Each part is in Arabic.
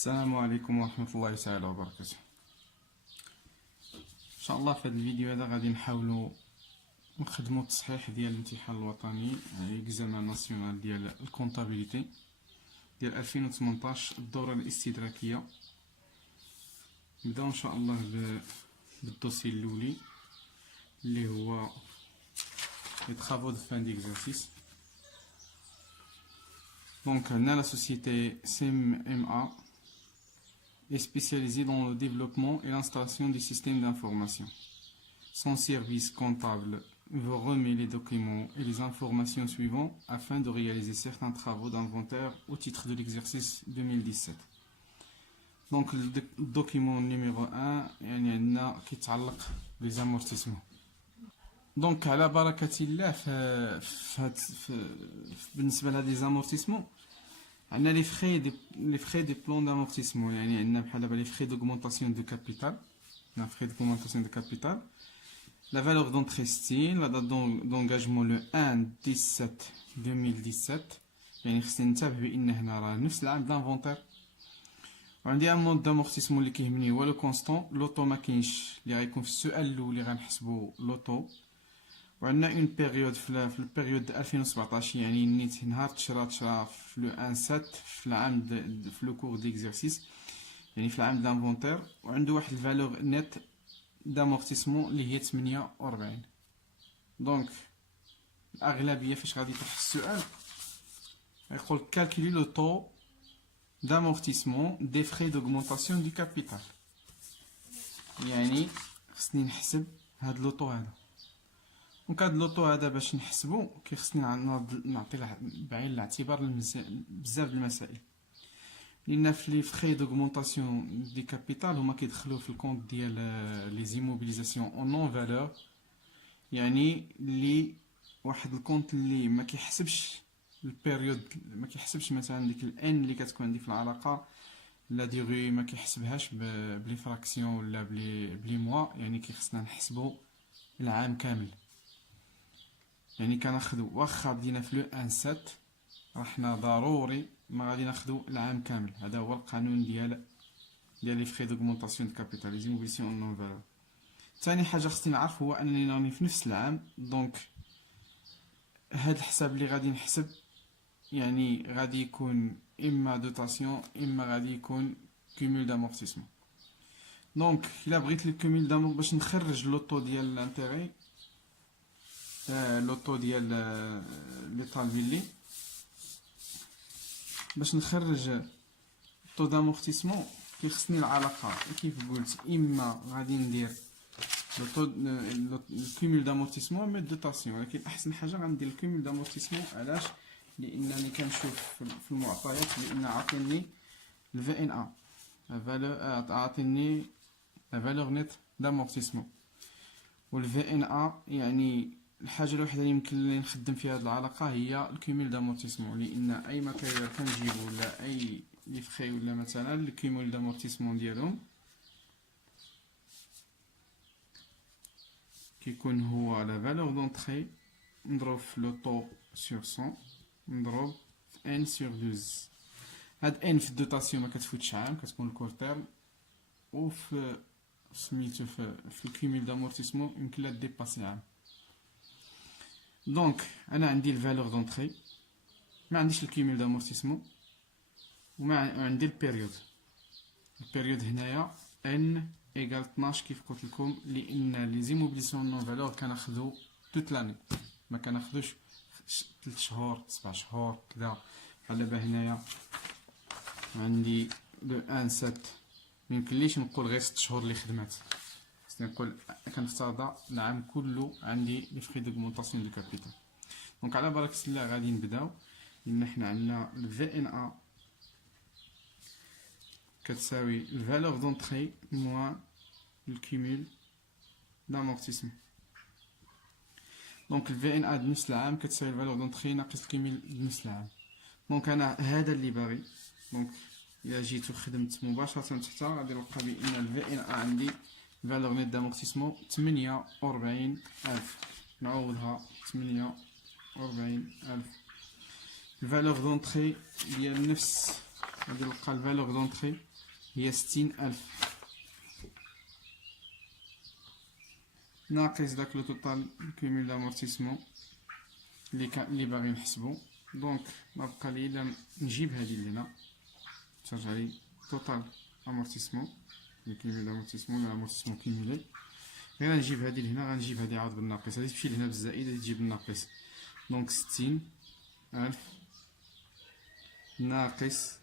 السلام عليكم ورحمة الله تعالى وبركاته. ان شاء الله في هذا الفيديو هذا غادي نحاولوا نخدموا التصحيح ديال الامتحان الوطني اكزامان ناسيونال ديال الكونطابيليتي ديال 2018 الدورة الاستدراكية. نبداو ان شاء الله بالدوسي الاولي اللي هو les travaux de fin d'exercice. Donc, la société CMA est spécialisée dans le développement et l'installation des systèmes d'information. Son service comptable vous remet les documents et les informations suivants afin de réaliser certains travaux d'inventaire au titre de l'exercice 2017. Donc, le document numéro 1 qui يتعلق les amortissements. دونك على بركة الله بالنسبة لهاد لي زامورتيسمون عندنا لي فخي دي بلون دامورتيسمون، يعني عندنا بحال دابا لي فخي دوغمونطاسيون دو كابيتال. عندنا فخي دوغمونطاسيون دو كابيتال، لا فالور دونتري 60، لا دات دونغاجمون لو 1/17/2017، يعني خصني ننتبه بان هنا راه نفس العام دانفونتير. وعندي ان مود دامورتيسمون اللي كيهمني هو لو كونستون. لوطو ما كاينش اللي غيكون في السؤال الاول اللي غنحسبو لوطو. وعندنا اون بيريود في البيريود 2017، يعني نيت نهار تشرا في لو 1/7 في العام في لو كور ديكزيرسيس، يعني في العام دانفونتير. وعنده واحد الفالور نيت دامورتيسمون اللي هي 48. دونك الاغلبيه فاش غادي يطرح السؤال يقول كالكولي لو طو d'amortissement des frais d'augmentation du capital، يعني خصني نحسب هاد لوطو هذا. دونك هاد لوطو هذا باش نحسبو كيخصني نعطي بعين الاعتبار بزاف د المسائل، لان في لي فخي دوغمونطاسيون دي كابيتال هما كيدخلوا في الكونط ديال لي زيموبيليزاسيون اون نون فالور، يعني اللي واحد الكونط اللي ما كيحسبش البيريود، ما كيحسبش مثلا ديك الان اللي كتكون عندي في العلاقه، لا ديغي ما كيحسبهاش بلي فراكسيون ولا بلي موا، يعني كيخصنا نحسبو العام كامل. يعني كناخدو واخا بدينا في لو 1/7 راحنا ضروري ما غادي ناخدو العام كامل. هذا هو القانون ديال لي فخي دوغمونطاسيون دو كابيتال لي زيموبيليسيون نون فالور. ثاني حاجه خصني نعرف هو انني راني في نفس العام، دونك هاد الحساب اللي غادي نحسب يعني غادي يكون اما دوتاسيون اما غادي يكون كومول دامورتيسمون. دونك الا بغيت الكومول دامور باش نخرج لوطو ديال الانتيغي، لوطو ديال لي طالبين لي، باش نخرج طو دامورتيسمون كيخصني العلاقه كيف قلت، اما غادي ندير لوطو الكومول دامورتيسمون مي دوتاسيون، ولكن احسن حاجه غندير الكومول دامورتيسمون. علاش؟ لانني كنشوف في المعطيات بان عاطيني الفي ان ا فالور، عاطيني لا فالور نيت دامورتيسمون، والفي ان ا يعني الحاجه الوحيده اللي يمكن لي نخدم فيها هذه العلاقه هي الكومول دامورتيسمون، لان اي ماتيريال كنجيبو ولا اي لي فخي ولا مثلا الكومول دامورتيسمون ديالهم كيكون هو لا فالور دونطري نضرب في لو طو سور 100 نضرب في ان سور 12. هاد ان في الدوتاسيون ما كتفوتش عام، كتكون الكور تيرم، وفي سميتو في الكومول دامورتيسمون يمكن لا ديباسي عام. دونك انا عندي الفالور دونطري، ما عنديش الكومول دامورتيسمون، وما عندي البيريود هنايا ان ايكال 12 كيف قلت لكم، لان لي زيموبيليسيون نون فالور كناخذو توت لاني، ما كناخذوش 3 شهور 7 شهور كذا. بحال دابا هنايا عندي لو 1/7 ميمكنليش نقول غير 6 شهور اللي خدمات، خصني نقول كنفترض العام كله عندي لي فخي دوغمونطاسيون دو كابيتال. دونك على بركه الله غادي نبداو، لان حنا عندنا الفي ان ا كتساوي الفالور دونطري موان الكومول دامورتيسمون. دونك الفي ان ا بنفس العام كتساوي الفالور دونطري ناقص الكومول بنفس العام. دونك انا هذا اللي باغي. دونك الا جيت وخدمت مباشره تحت غادي نلقى بان الفي ان ا عندي فالور نيت دامورتيسمون 48,000. نعوضها 48,000. الفالور دونطري ديال نفس غادي نلقى الفالور دونطري هي 60,000 ناقص داك لو توتال كومول دامورتيسمون اللي باغي نحسبو. دونك ما بقى لي الا نجيب هادي لهنا ترجع لي توتال امورتيسمون لي كومول دامورتيسمون ولا امورتيسمون كومولي. غير نجيب هادي لهنا، غنجيب هادي عاود بالناقص، هادي تمشي لهنا بالزائد، هادي تجي بالناقص. دونك 60,000 ناقص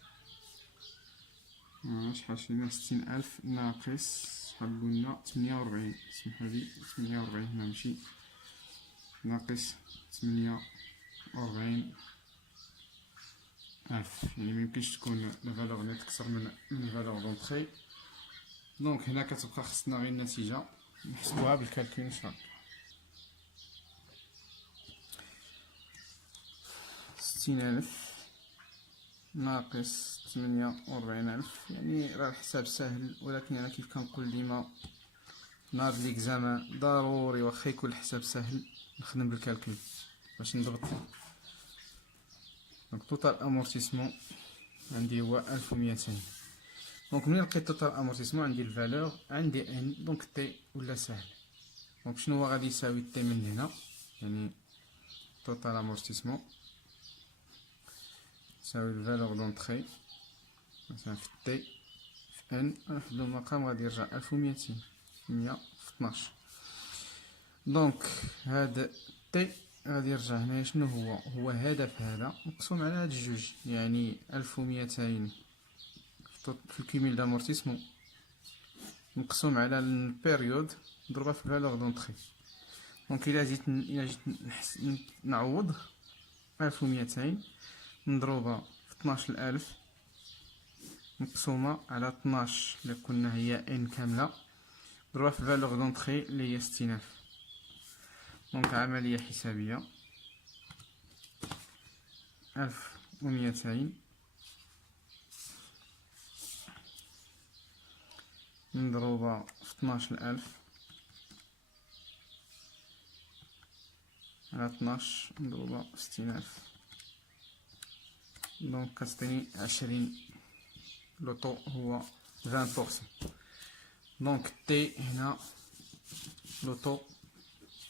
شحال شرينا 60,000 ناقص شحال قلنا 48. سمحولي 48 هنا ماشي ناقص 48,000 يعني ميمكنش تكون لا فالور نيت تكثر من الفالور دونطخي. دونك هنا كتبقى خصنا غير النتيجة نحسبوها بالكالكول ان شاء الله. 60,000 ناقص 48,000 يعني راه الحساب ساهل، ولكن انا كيف كنقول ديما نهار ليكزامان ضروري واخا يكون الحساب ساهل نخدم بالكالكول باش نضبط. دونك توتال امورتيسمون عندي هو 1200. دونك ملي لقيت توتال امورتيسمون عندي الفالور، عندي ان، دونك تي ولا ساهل. دونك شنو هو غادي يساوي تي من هنا، يعني توتال امورتيسمون تساوي الفالور دونطخي مثلا في تي في ان، نحدو المقام غادي يرجع 1200 100 في 12. دونك هاد تي غادي يرجع هنا شنو هو هذا في هذا مقسوم على هاد الجوج، يعني 1200 في الكيميل دامورتيسمون مقسوم على البيريود مضروبة في الفالور دونطخي. دونك إلا جيت نعوض 1200 مضروبة في 12,000 مقسومة على 12 اللي كنا هي ان كاملة مضروبة في الفالور دونطخي اللي هي 60,000. دونك عملية حسابية 1200 مضروبة في 12,000 على 12 مضروبة في 60,000. دونك كتعطيني 20. لوطو هو 20%. دونك تي هنا لوطو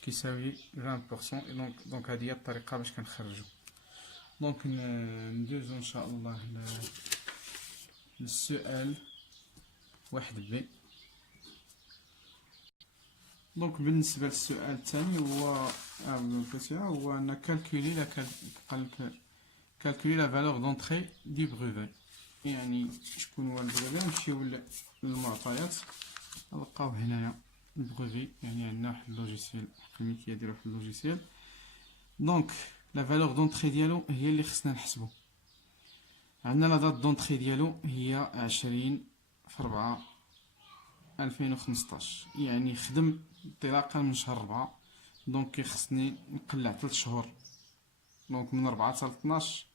كيساوي 20%. دونك هذه هي الطريقة باش كنخرجو. دونك ندوزو ان شاء الله للسؤال 1 ب. دونك بالنسبة للسؤال الثاني هو أن كالكولي لا فالور دونطخي دي بغوفي، يعني شكون هو البغوفي. نمشيو للمعطيات نلقاو هنايا البغوفي، يعني عندنا واحد اللوجيسيال حكمي كيدير واحد اللوجيسيال. دونك لا فالور دونطخي ديالو هي اللي خصنا نحسبو. عندنا لا دات دونطخي ديالو هي 20/4/2015، يعني خدم انطلاقا من شهر 4. دونك كيخصني نقلع 3 شهور. دونك من 4 حتى 12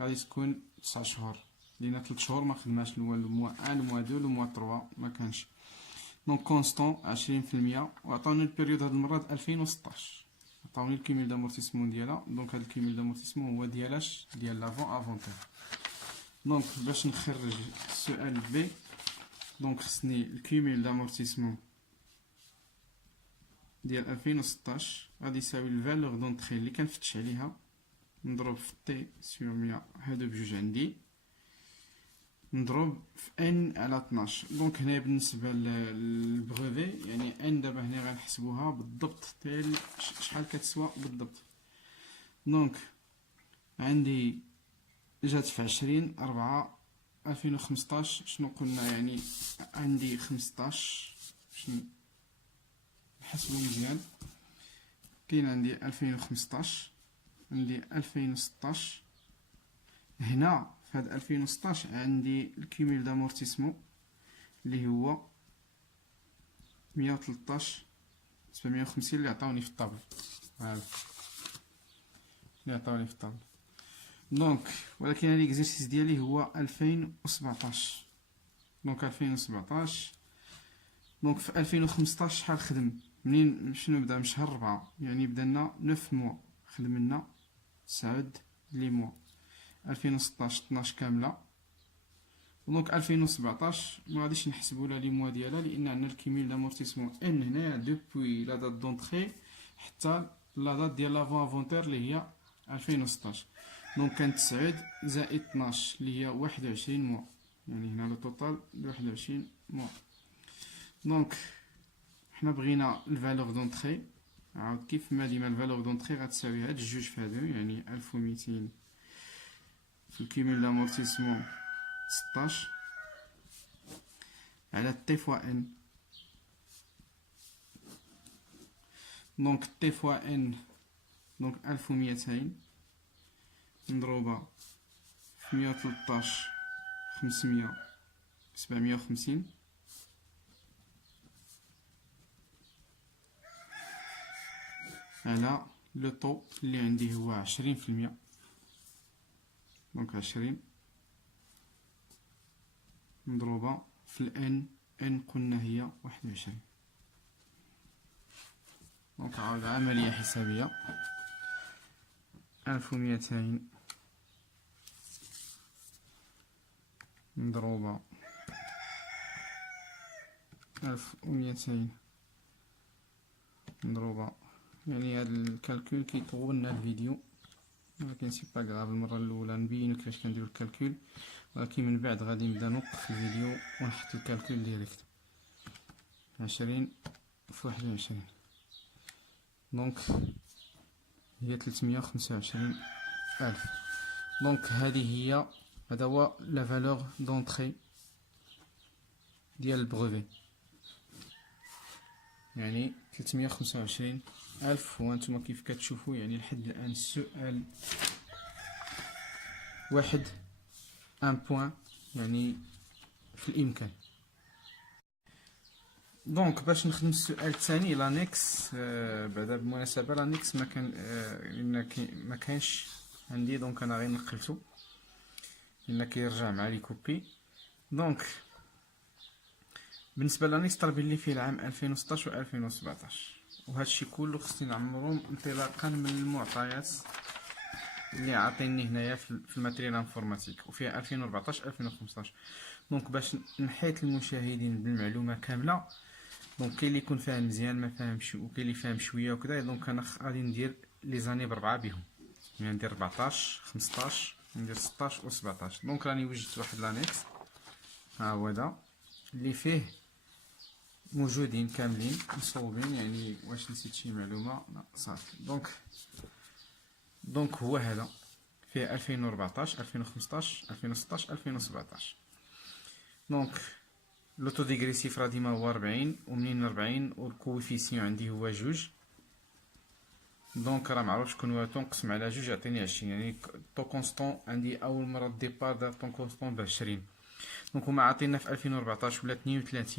غادي تكون 9 شهور، لينا 3 شهور ما خدماش، لو موا 1 لو موا 2 لو موا 3 ما كانش. دونك كونستون 20%. وعطاوني البيريود هاد المرة 2016، عطاوني الكيميل دامورتيسمون ديالها. دونك هاد الكيميل دامورتيسمون هو ديالاش ديال لافون افونتير. دونك باش نخرج السؤال بي، دونك خصني الكيميل دامورتيسمون ديال 2016 غادي يساوي الفالور دونطخي اللي كنفتش عليها نضرب في تي سور 100، هادو بجوج عندي، نضرب في ان على 12. دونك هنا بالنسبة للبغوفي يعني ان دابا هنا غنحسبوها بالضبط تال شحال كتسوى بالضبط. دونك عندي جات في 20/4/2015. شنو قلنا يعني عندي 15 باش نحسبو مزيان. كاين عندي 2015، عندي 2016. هنا في هاد 2016 عندي الكيميل دامورتيسمون اللي هو 113,750 اللي عطاوني في الطابلة، هذا اللي عطاوني في الطابلة. دونك ولكن هاد ليكزارسيس ديالي هو 2017. دونك 2017. دونك في 2015 شحال خدم؟ منين شنو بدا؟ من شهر 4، يعني بدا لنا 9 موا، خدم لنا 9 لي موا. 2016 12 كاملة، دونك 2017 ما غاديش نحسبوا لا لي موا ديالها لان عندنا الكيميل دامورتيسمون ان هنايا دوبوي لا دات دونطري حتى لا دات ديال لافون افونتير اللي هي 2016. دونك كان 9 زائد 12 اللي هي 21 موا، يعني هنا لو توتال 21 موا. دونك حنا بغينا الفالور دونطري، عاود كيف ما ديما الفالور دونطري غتساوي هاد الجوج في هادو، يعني 1200 في الكيميل دامورتيسمون 16 على تي فوا ان. دونك تي فوا ان دونك 1200 مضروبة في 113 500 750 على لو طو اللي عندي هو 20%. دونك 20 مضروبة في الان، ان قلنا هي 21. دونك عاود عملية حسابية، 1200 مضروبة 1200 مضروبة، يعني هاد الكالكول كيطولنا الفيديو، ولكن سي با غاف. المرة الأولى نبينو كيفاش كنديرو الكالكول، ولكن من بعد غادي نبدا نوقف الفيديو ونحط الكالكول ديريكت. 20 في 21 دونك هي 325 ألف. دونك هذا هو لا فالور دونطري ديال البروفي، يعني 325 ألف. وانتم كيف كتشوفوا يعني لحد الآن السؤال واحد ان بوان يعني في الإمكان. دونك باش نخدم السؤال الثاني لانيكس، بعدا بالمناسبة لانيكس ما كانش عندي، دونك انا غير نقلتو لان كيرجع مع لي كوبي. دونك بالنسبه لانيكس طلب لي فيه العام 2016 و 2017، وهادشي كله خصني نعمرهم انطلاقا من المعطيات اللي عاطيني هنايا في الماتريال انفورماتيك، وفيها 2014 2015. دونك باش نحيط المشاهدين بالمعلومه كامله، دونك كاين اللي يكون فاهم مزيان ما فاهمش، وكاين اللي فاهم شويه وكذا. دونك انا غادي ندير لي زاني بربعه بهم، يعني ندير 14 15 ندير 16 و 17. دونك راني وجدت واحد لانيكس، ها هو هذا اللي فيه موجودين كاملين مصوبين، يعني واش نسيت شي معلومه؟ لا صافي. دونك هو هذا فيه 2014 2015 2016 2017. دونك لوتو ديغريسيف راه ديما هو 40، ومنين 40 والكوفيسيون عندي هو جوج. دونك راه معروف شكون هو تنقسم على جوج يعطيني 20، يعني طو كونستون عندي اول مره الديبار دار طو كونستون ب 20. دونك هما عاطينا في 2014 ولا 32،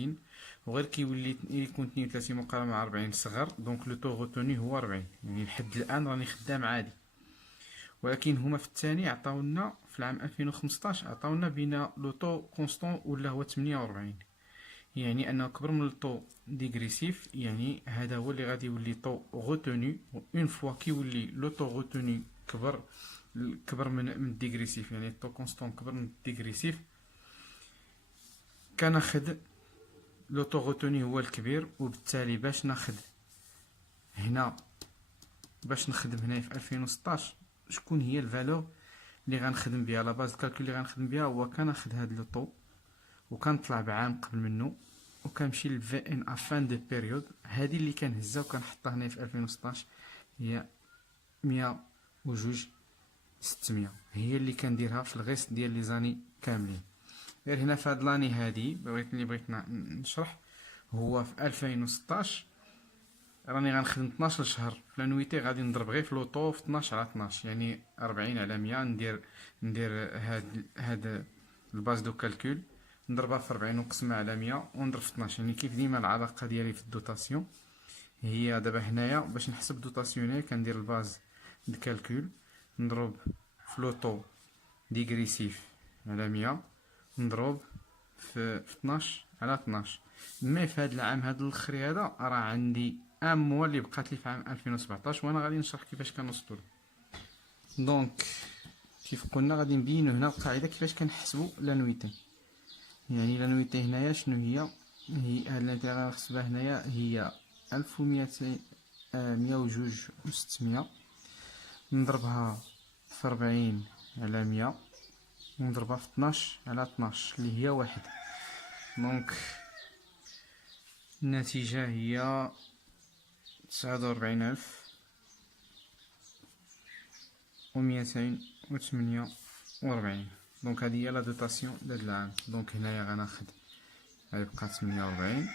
وغير كيولي يكون 32 مقارنه مع 40 صغر. دونك لو طو غوتوني هو 40، يعني لحد الان راني خدام عادي. ولكن هما في الثاني عطاونا في العام 2015 عطاونا بين لو طو كونستون ولا هو 48، يعني انه كبر من الطو ديغريسيف، يعني هذا هو اللي غادي يولي طو غوتوني. اون فوا كيولي لو طو غوتوني كبر من الديغريسيف، يعني الطو كونستون كبر من الديغريسيف، كناخد لو طو غوتوني هو الكبير. وبالتالي باش نخدم هنا في 2016 شكون هي الفالور اللي غنخدم بها، لا باز الكالكول اللي غنخدم بها هو كناخد هاد لو طو وكنطلع بعام قبل منه، وكنمشي للفي ان افان دو بيريود. هادي اللي كنهزها وكنحطها هنا في 2016 هي 102 600، هي اللي كنديرها في الغيست ديال لي زاني كاملين. غير هنا في هاد لاني هادي بغيت نشرح، هو في 2016 راني غنخدم 12 شهر في لانويتي، غادي نضرب غير في لوطو في 12 على 12، يعني 40 على 100. ندير هاد الباز دو كالكول، نضربها في 40 ونقسمها على 100 ونضرب في 12. يعني كيف ديما العلاقه ديالي في الدوتاسيون هي دابا هنايا باش نحسب دوتاسيونيل كندير الباز دو كالكول نضرب في لوطو ديغريسيف على 100 نضرب في 12 على 12. مي في هاد العام هاد الاخري هذا راه عندي موا اللي بقات لي في عام 2017، وانا غادي نشرح كيفاش كنوصلوا. دونك كيف قلنا غادي نبينوا هنا القاعده كيفاش كنحسبوا لانويتي. يعني لا نويتي هنايا شنو هي هاد اللي غنحسبها هنايا هي 1200 102 و600 نضربها في 40 على 100 ونضربها في 12 على 12 اللي هي 1. دونك النتيجة هي 49,248. دونك هذه هي لا دوطاسيون لهاد العام. دونك هنايا غناخد غيبقى 48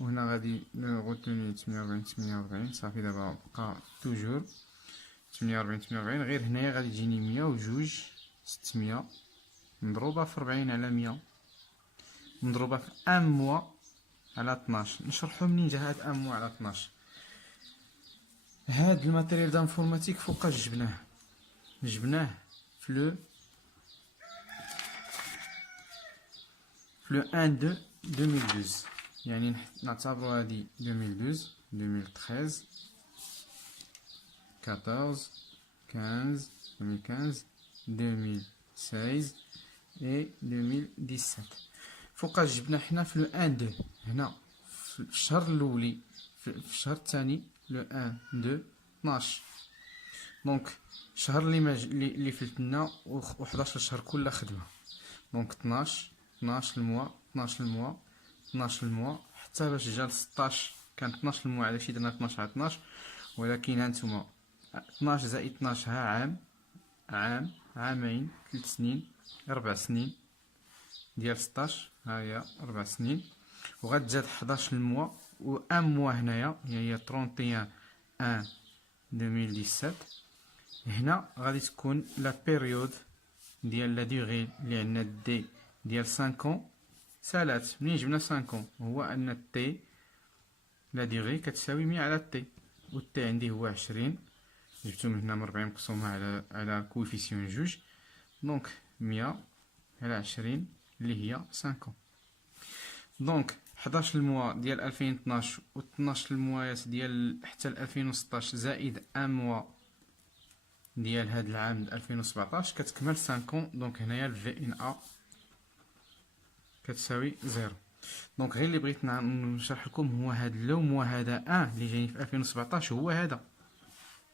وهنا غادي غوتوني 48 صافي. دابا بقى توجور 48 غير هنايا غادي تجيني 102,600 مضروبة في 40 على 100 مضروبة في 1 موا على 12. نشرحو منين جا هاد 1 موا على 12. هاد الماتيريال دانفورماتيك فوقاش جبناه في لو 1 دو 2012. يعني نعتبرو هادي 2012 2013 14 15 2015 2016 et 2017. فوقاش جبنا حنا في لو 1 2 هنا في الشهر الاولي في الشهر الثاني لو 1 2 12. دونك الشهر اللي فلتنا و11 شهر كل خدمه. دونك 12 الموا 12 الموا حتى باش جا ل 16 كان 12 الموا. علاش درنا 12 على 12؟ ولكن هانتوما 12 زائد 12 ها عامين 3 سنين 4 سنين ديال 16 ها هي 4 سنين. وغتزاد 11 الموا و 1 موا هنايا هي 31 1 2017. هنا غادي تكون لا بيريود ديال لا دوغي اللي عندنا دي ديال 5 سالات. منين جبنا 5 هو ان تي لا دوغي كتساوي 100 على تي و تي عندي هو 20. جبتو من هنا من 40 مقسومه على كويفيسيون جوج. دونك 100 على 20 اللي هي 5. دونك 11 الموا ديال 2012 و 12 الموايات ديال حتى 2016 زائد 1 موا ديال هاد العام 2017 كتكمل 5. دونك هنايا الفي ان ا كتساوي 0. دونك غير اللي بغيت نشرح لكم هو هاد لو موا هذا اللي جاي في 2017 هو هذا.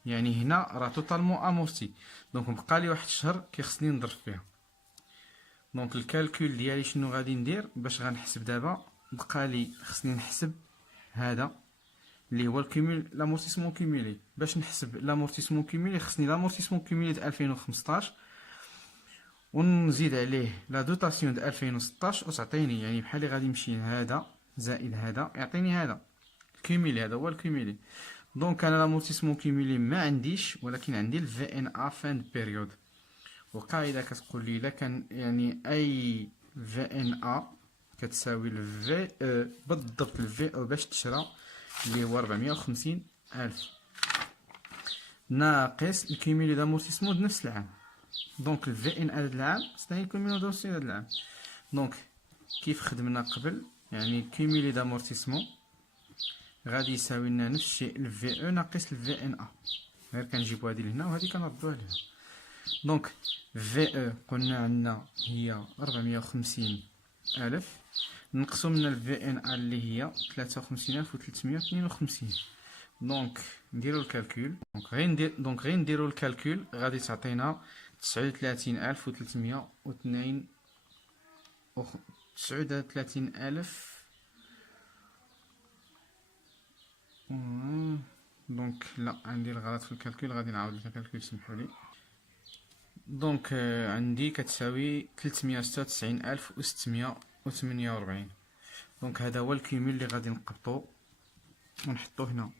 يعني هنا راه توتالمون امورتي. دونك بقى لي واحد الشهر كيخصني نضرب فيها. دونك الكالكول ديالي شنو غادي ندير باش غنحسب دابا؟ بقى لي خصني نحسب هذا اللي هو الكومول لامورتيسمون كومولي. باش نحسب لامورتيسمون كومولي خصني لامورتيسمون كومولي د 2015 ونزيد عليه لا دوطاسيون د 2016 وتعطيني. يعني بحال اللي غادي نمشي هذا زائد هذا يعطيني هذا الكومولي. هذا هو الكومولي. دونك انا لامورتيسمون كومولي ما عنديش، ولكن عندي الفي ان ا فان بيريود. وقاعده كتقول لي الا كان يعني اي في ان ا كتساوي الفي او بالضبط الفي او باش تشرى اللي هو 450 الف ناقص الكومولي دامورتيسمون د نفس العام. دونك الفي ان ا د العام ثاني الكومولي دامورتيسمون د العام. دونك كيف خدمنا قبل يعني الكومولي دامورتيسمون غادي يساوي لنا نفس الشيء الفي او ناقص الفي ان ا. غير كنجيبو هادي لهنا وهادي كنردوها لهنا. دونك في او قلنا عندنا هي 450 الف نقصو من الفي ان ا اللي هي 53,352. دونك نديرو الكالكول. دونك غير نديرو الكالكول غادي تعطينا 39,302 39,000. دونك لا عندي الغلط في الكالكول غادي نعاود الكالكول سمحولي. دونك عندي كتساوي 396,648. دونك هذا هو الكيمول اللي غادي نقبطو ونحطو هنا.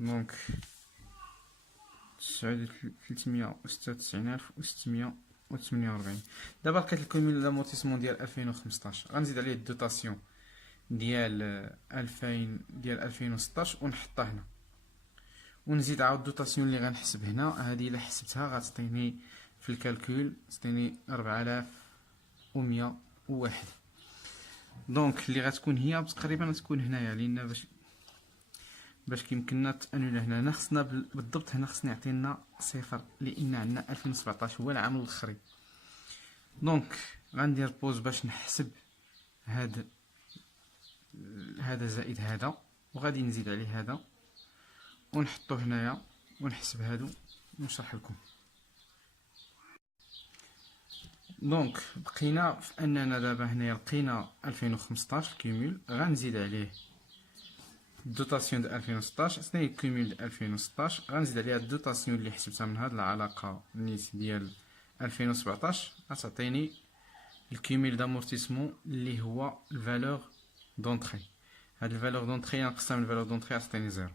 دونك 396,648. دابا لقيت الكيمول دامورتيسمون ديال 2015 غنزيد عليه الدوطاسيون ديال 2016 ونحطها هنا ونزيد عاود دوطاسيون اللي غنحسب هنا. هذه الا حسبتها غتعطيني في الكالكول تعطيني 4101. دونك اللي غتكون هي تقريبا غتكون هنايا لان باش كيمكننا تانولا هنا خصنا بالضبط هنا خصنا يعطينا صفر لان عندنا 2017 هو العام الاخري. دونك غندير بوز باش نحسب هذا زائد هذا، وغادي نزيد عليه هذا ونحطو هنايا ونحسب هادو ونشرح لكم. دونك بقينا في اننا دابا هنايا لقينا 2015 كيمول، غنزيد عليه الدوتاسيون ديال 2016 ثاني الكيمول ديال 2016، غنزيد عليها الدوتاسيون اللي حسبتها من هاد العلاقه نيت ديال 2017 غتعطيني الكيمول دامورتيسمون اللي هو الفالور دونطري. هاد الفالور دونطري نقسم الفالور دونطري غتعطيني زيرو.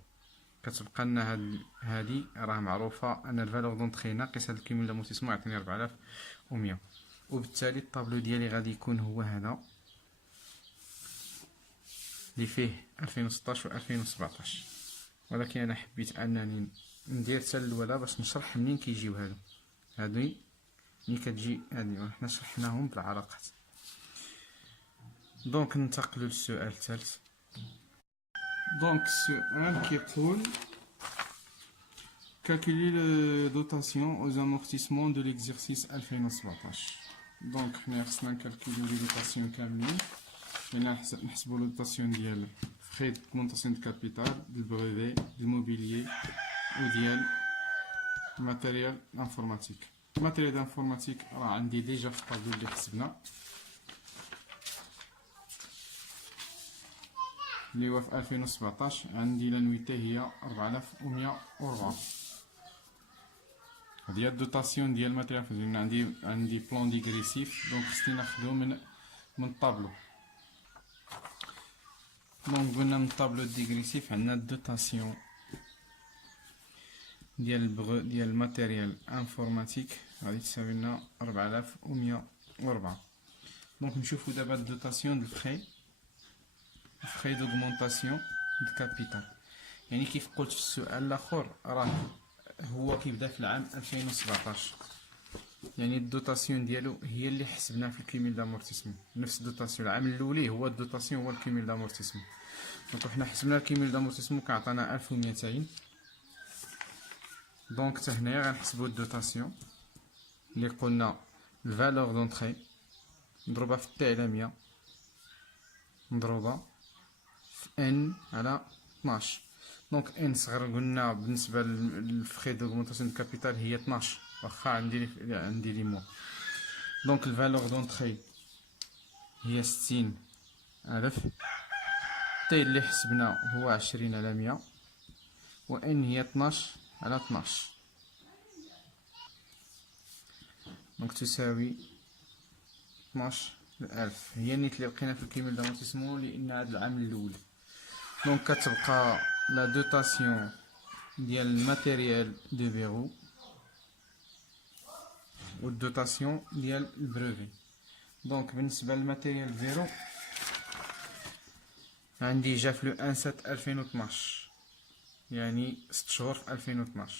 كتبقى لنا هادي راه معروفه ان الفالور دونطري ناقص هاد الكيمول دامورتيسمون يعطيني 4100، وبالتالي الطابلو ديالي غادي يكون هو هذا اللي فيه 2016 و 2017. ولكن انا حبيت انني ندير حتى الاولى باش نشرح منين كيجيو هادو ملي كتجي هادي وحنا شرحناهم بالعلاقات. دونك ننتقلوا للسؤال الثالث. دونك السؤال كيقول calculer la dotation aux amortissements de l'exercice 2017. دونك حنا خصنا نكالكوليو لي دوطاسيون كاملين، يعني نحسبوا لو دوطاسيون ديال فخي دونطاسيون دو كابيتال ديال بريفي ديال موبيليي وديال ماتيريال انفورماتيك. الماتيريال انفورماتيك راه عندي ديجا في الطابلو اللي حسبنا اللي هو في 2017 عندي لانويتي هي 4104. هادي هي الدوطاسيون ديال الماتيريال. عندي بلان ديغريسيف دونك خصني ناخدو من الطابلو. دونك قلنا من الطابلو ديغريسيف عندنا الدوطاسيون ديال الماتيريال انفورماتيك غادي تساوي لنا 4104. دونك نشوفو دابا الدوطاسيون دو فخي دوغمونطاسيون دو كابيتال. يعني كيف قلت في السؤال الاخر راه هو كيبدا في العام 2017، يعني الدوطاسيون ديالو هي اللي حسبناها في الكيميل دامورتيسمون. نفس الدوطاسيون العام الاولي هو الدوطاسيون هو الكيميل دامورتيسمون. دونك حنا حسبنا الكيميل دامورتيسمون كيعطينا 1200. دونك حتى هنايا غنحسبو الدوطاسيون اللي قلنا الفالور دونطري نضربها في تي على 100 مضروبه في ان على 12. دونك ان صغر قلنا بالنسبه للفخي دوغمونطاسيون دو كابيتال هي 12 واخا عندي لي مو. دونك الفالور دونطري هي 60000، تي اللي حسبنا هو 20 على 100 و ان هي 12 على 12. دونك تساوي 12000 هي النيت اللي لقينا في الكيميل دامورتيسمون لان هذا العام الاول. دونك كتبقى لا دوطاسيون ديال الماتيريال دو بيرو و الدوطاسيون ديال البروفي. دونك بالنسبه للماتيريال فيرو عندي جا في لو 1/7/2012 يعني 6 شهور في 2012،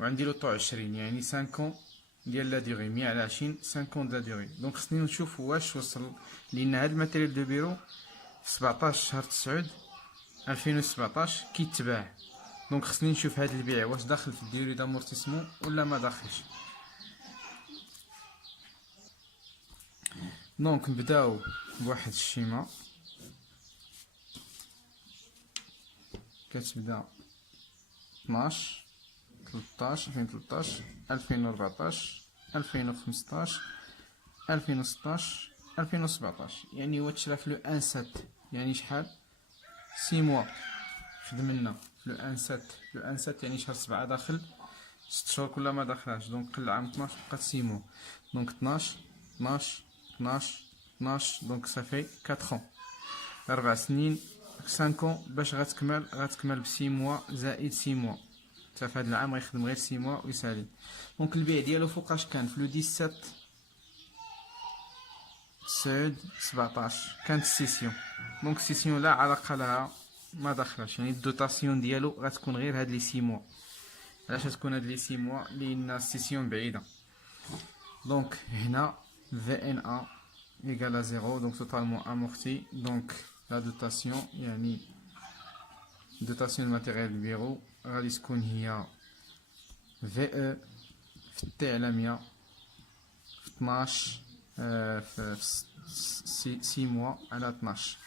وعندي لو طو 20 يعني 5 ديال لا ديغي 100 على 20 5 د لا ديغي. دونك خصني نشوف واش وصل لان هاد الماتيريال دو بيرو في 17 شهر 9 2017 كيتباع. دونك خصني نشوف هاد البيع واش داخل في الديوري دامورتيسمون ولا ما داخلش. دونك نبداو بواحد الشيما كتبدا 12 13 2013 2014 2015 2016 2017 يعني هو تشرا في لو 1/7 يعني شحال 6 موا خدمنا في لو 1/7. لو 1/7 يعني شهر 7 داخل 6 شهور كلها ما داخلاش. دونك قل عام 12 بقات 6 موا. دونك 12 12 12 12 دونك صافي 4 4 سنين 5 باش غتكمل ب 6 موا زائد 6 موا. حتى في هاد العام غيخدم غير 6 موا ويسالي. دونك البيع ديالو فوقاش كان في لو 17 17 كانت السيسيون. دونك السيسيون لا علاقه لها ما داخلاش، يعني الدوطاسيون ديالو غتكون غير هاد لي 6 موا. علاش غتكون هاد لي 6 موا؟ لان السيسيون بعيده. دونك هنا VNA égale à 0 donc totalement amorti. donc la dotation يعني دوتاسيون الماتيريال البيرو غادي تكون هي في او في تي على 100 في 12 في 6 موا على 12.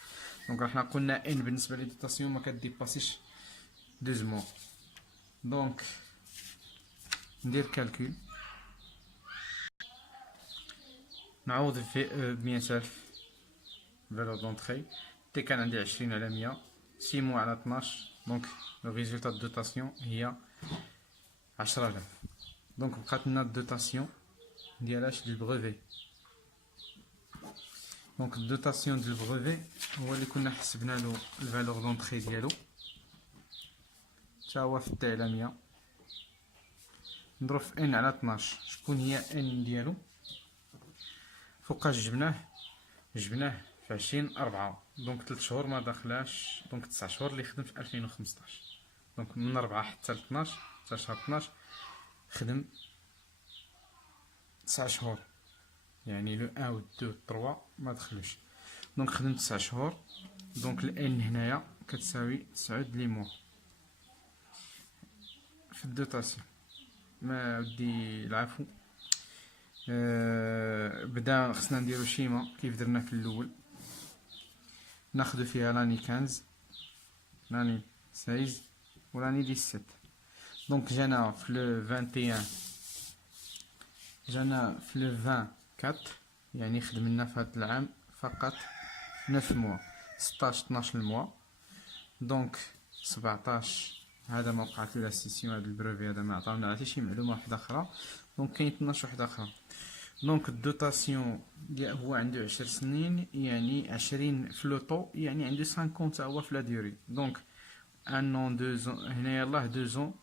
دونك حنا قلنا ان بالنسبه لي دوتاسيون ما كديباسيش 12 موا. دونك ندير كالكول، نعوض في او ب 100,000 فالور دونطري، تي كان عندي 20 على 100 6 موا على 12. دونك لو ريزولتا دو دوتاسيون هي 10,000. دونك بقات لنا الدوتاسيون ديال البروفي. دونك الدوتاسيون ديال البروفي هو اللي كنا حسبنا له الفالور دونطري ديالو، تا هو في تي على 100 نضرب في ان على 12. شكون هي ان ديالو؟ فوقاش جبناه في 20/4. دونك 3 شهور ما داخلاش، دونك 9 شهور اللي خدم في 2015. دونك من 4 حتى ل 12 حتى شهر 12 خدم 9 شهور، يعني لو 1 و 2 و 3 ما دخلوش. دونك خدم 9 شهور. دونك الان هنايا كتساوي 9 لي موا في الدوتاسيون. ما ودي العفو، بدا خصنا نديرو شيما كيف درنا في الاول، ناخدو فيها لاني 15 لاني 16 و لاني 17. دونك جانا في لو 21 جانا في لو 24، يعني خدمنا في هاد العام فقط 9 موا 16 12 الموا. دونك 17 هذا ما وقعت له لا سيسيون، هذا البروفي هذا ما عطاونا حتى شي معلومه واحده اخرى. دونك كاين 12 وحده اخرى. دونك الدوتاسيون ديال هو عنده 10 سنين، يعني 20 في لوطو، يعني عنده 50 تا هو في لا ديوري. دونك ان اون 2 زون هنا يلاه 2 زون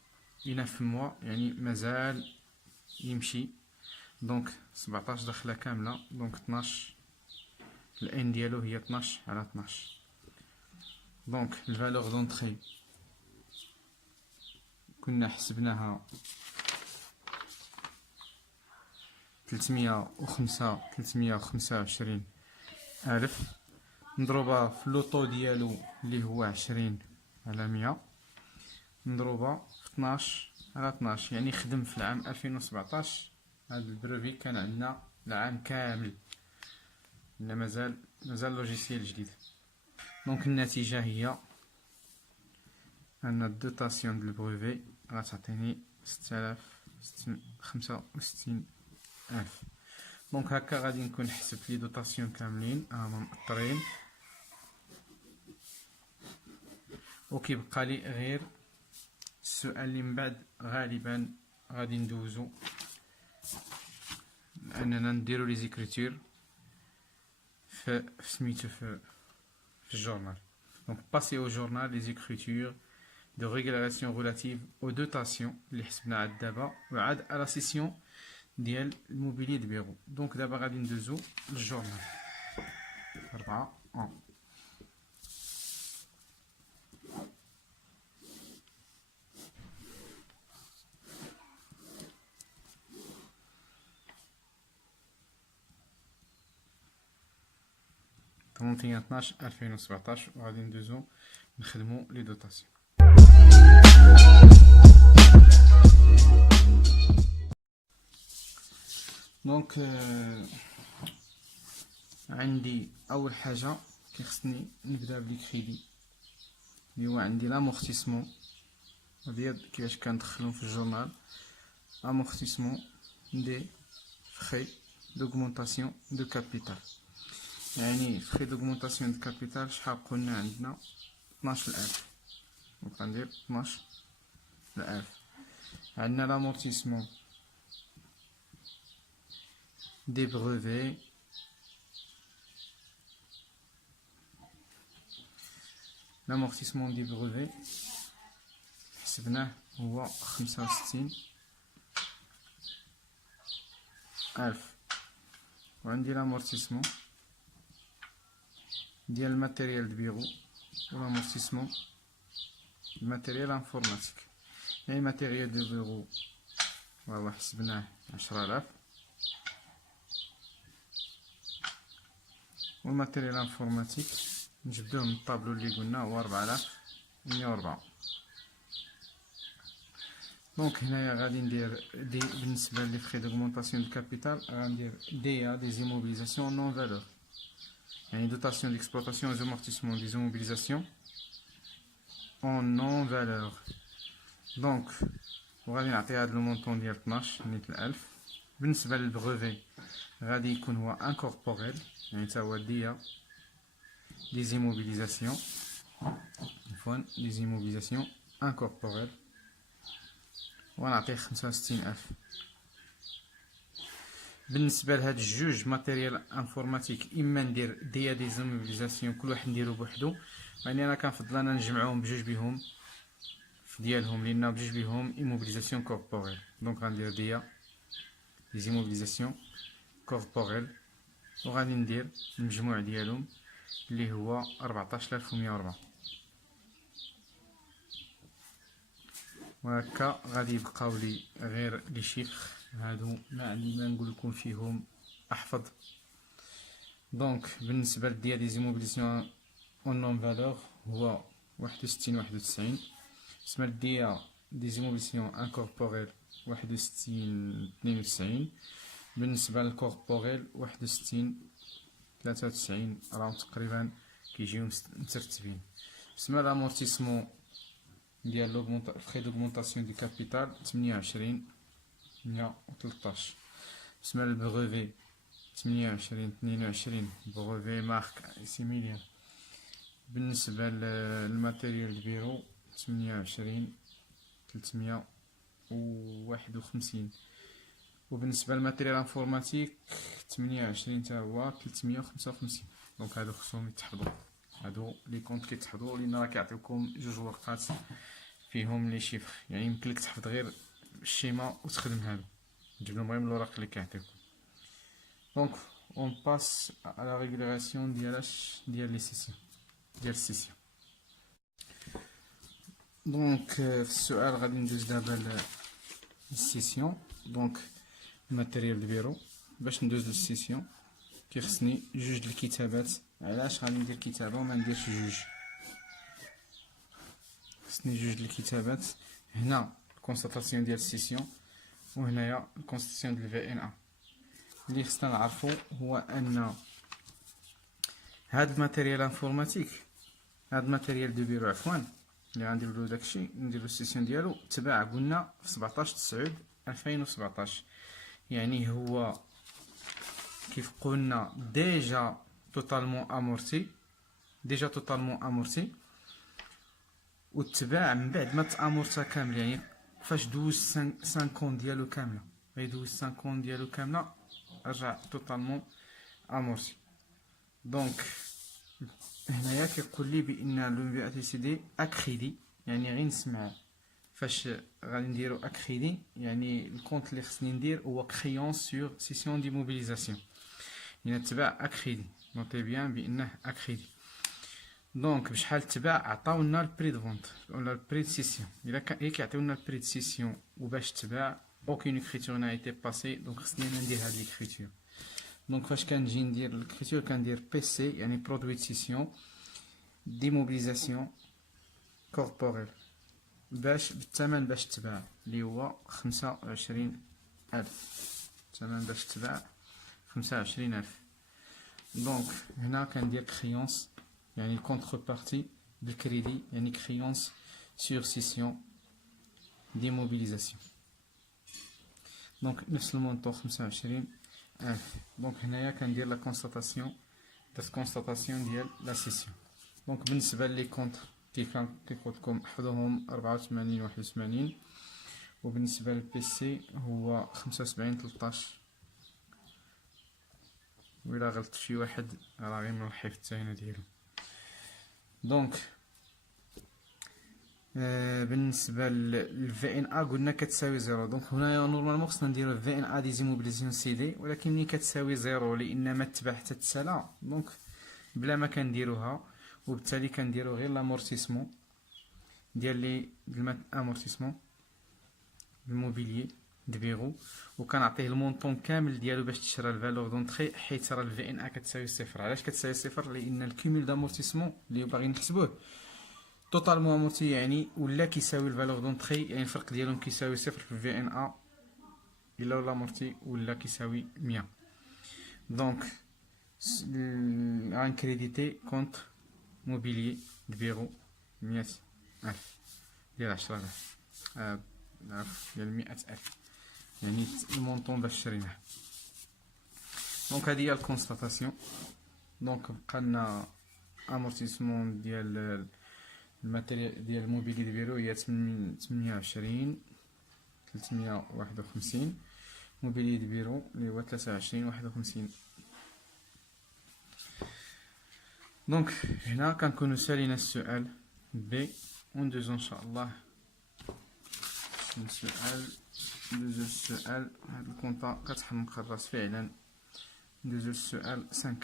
الى في موا، يعني مازال يمشي. دونك 17 دخله كامله، دونك 12 الان ديالو هي 12 على 12. دونك الفالور دونطري كنا حسبناها 325 ألف، نضربها في اللوطو ديالو اللي هو 20 على 100 نضربها في 12 على 12، يعني خدم في العام 2017. هاد البروفي كان عندنا العام كامل، لأن مازال لوجيسيال جديد. دونك النتيجة هي أن الدوتاسيون ديال البروفي غتعطيني 6065 ألف. دونك هكا غادي نكون حسبت لي دوتاسيون كاملين هما مأطرين، وكيبقى لي غير السؤال اللي من بعد غالبا غادي ندوزو اننا نديرو لي زيكريتور في سميتو في الجورنال. دونك باسي او جورنال لي زيكريتور de régulation relative aux dotations اللي حسبنا عاد دابا، وعاد على سيسيون ديال الموبيلي دو بيرو. دونك دابا غادي ندوزو للجورنال 4 31/12/2017 وغادي ندوزو نخدمو لي دوتاسيون. دونك عندي اول حاجه كيخصني نبدا بلي كريدي اللي هو عندي لامورتيسمون. هادي كيفاش كندخلهم في الجورنال. امورتيسمون دي فخي دوغمونطاسيون دو كابيتال، يعني فخي دوغمونطاسيون دو كابيتال شحال قلنا عندنا 12000. دونك غندير 12000. عندنا لامورتيسمون دي بروفي لامورتيسمون دي بروفي حسبناه هو 65,000. وعندي لامورتيسمون ديال الماتيريال دو بيرو ولامورتيسمون الماتيريال انفورماتيك. يعني ماتيريال دو بيرو وهو حسبناه 10,000، والماتيريال انفورماتيك نجبدوه من الطابلو اللي قلنا هو 4000. 104. دونك هنايا غادي ندير دي بالنسبة لي فخي دوغمونطاسيون دو كابيتال، غندير دي ا دي زيموبيليزاسيون نون فالور، يعني دوتاسيون ديكسبلوطاسيون et amortissement des immobilisations en non valeur. دونك وغادي نعطي هاد المونطون ديال 12 نيت الألف. بالنسبة للبغوفي غادي يكون هو انكوربوريل، يعني تا هو دي دي زيموبيليزاسيون، عفوا دي زيموبيليزاسيون انكوربوريل، ونعطيه 65,000. بالنسبة لهاد الجوج ماتيريال انفورماتيك، اما ندير دي زيموبيليزاسيون كل واحد نديرو بوحدو، يعني انا كنفضل انا نجمعوهم بجوج بيهم في ديالهم، لان بجوج بيهم ايموبيليزاسيون كوربوريل. دونك غندير دي زيموبيليزاسيون كوربوريل، وغادي ندير المجموع ديالهم اللي هو 14,104. وهكا غادي يبقاو لي غير لي شيفر هادو، ما عندي ما نقول لكم فيهم احفظ. دونك بالنسبه لديال لي زيموبيليزاسيون اون نون فالور هو 61 بالنسبه لديال دي زيموبيليزاسيون انكوربوريل 61 بالنسبه للكوربوريل 61 راهم تقريبا كيجيو مترتبين. بالنسبه لامورتيسمون ديال فخي دوغمونطاسيون دي كابيتال 28,113. بالنسبه للبغوفي 22 بغوفي مارك سيميليان. بالنسبه للماتيريال بيرو 28,351. وبالنسبه للماتيريال انفورماتيك 28 تا هو 355. دونك هادو خصهم يتحفظوا، هادو لي كونط كيتحفظوا، لان راه كيعطيوكم جوج ورقات فيهم لي شيفر، يعني يمكن لك تحفظ غير الشيما وتخدم هادو، تجيب لهم غير من الوراق اللي كيعطيوكم. دونك اون باس على لا ريغولاسيون ديال لي سيسيون ديال السيسيون. دونك في السؤال غادي ندوز دابا للسيسيون. دونك الماتيريال دو بيرو، باش ندوز للسيسيون كيخصني جوج الكتابات. علاش غادي ندير كتابه وما نديرش جوج؟ خصني جوج الكتابات، هنا الكونستاتاسيون ديال السيسيون وهنايا الكونستاتاسيون ديال في ان ا. اللي خصنا نعرفو هو ان هاد الماتيريال انفورماتيك، هاد الماتيريال دو بيرو عفوا اللي غنديرو داكشي نديرو السيسيون ديالو، تباع قلنا في 17/9/2017، يعني هو كيف قلنا ديجا توتالمون امورتي، وتباع من بعد ما تامورتا كامل، يعني فاش دوز 5 ديالو كامله، غيدوز 5 ديالو كامله رجع توتالمون امورتي. دونك هنايا كيقول لي بان لو بي اتي سي دي اكريدي، يعني غير نسمع فاش غادي نديرو اكريدي، يعني الكونت اللي خصني ندير هو كريون سور سيسيون دي موبيليزاسيون، يعني تباع اكريدي، نوتي بيان بانه اكريدي. دونك بشحال تباع عطاونا البري دو فونت ولا البري دو سيسيون، الا كيعطيونا البري دو سيسيون وباش تباع اوكين اكريتور نا ايتي باسي، دونك خصني انا ندير هاد ليكريتور. دونك فاش كنجي ندير ليكريتور كندير بي سي، يعني برودوي دو سيسيون دي موبيليزاسيون كوربوريل، باش بالثمن باش تباع اللي هو 25,000، الثمن باش تباع 25,000. دونك هنا كندير كريونس، يعني كونتر بارتي بالكريدي، يعني كريونس سور سيسيون دي موبيليزاسيون. دونك نفس المونطون 25,000. دونك هنايا كندير لا كونستاتاسيون، درت كونستاتاسيون ديال لا سيسيون. دونك بالنسبه لي كونتر كيف قلت لكم حفظهم 84 81، وبالنسبه للبي سي هو 75 13. وإلا غلط شي واحد راه غير من الحفظ تاعنا ديالو. دونك بالنسبه للفي ان ا قلنا كتساوي 0، دونك هنايا نورمالمون خصنا نديرو في ان ا دي زيموبيليزاسيون سي دي، ولكن ملي كتساوي 0 لان ما تباع حتى تسالا، دونك بلا ما كنديروها، وبالتالي كنديرو غير لامورتيسمون ديال لي امورتيسمون الموبيليي دو بيرو، وكنعطيه المونطون كامل ديالو باش تشرى الفالور دونطري، حيت راه الفي ان ا كتساوي 0. علاش كتساوي 0؟ لان الكومول دامورتيسمون اللي باغي نحسبوه توتالمون امورتي يعني ولا كيساوي الفالور دونطري، يعني الفرق ديالهم كيساوي صفر في في ان ا الا ولا امورتي ولا كيساوي 100. دونك غنكريديتي كونت موبيليي دبيرو 100,000 ديال 10,000 ديال 100,000، يعني المونطون باش شريناه. دونك هادي هي الكونستاتاسيون. دونك بقى لنا امورتيسمون ديال الماتيريال ديال الموبيلي ديالو هي 28 351، موبيلي دي بيرو اللي هو 23 51. دونك هنا كنكونو سالينا السؤال بي، وندوزو ان شاء الله السؤال هاد الكونطا كتحمق الراس فعلا. ندوزو السؤال 5.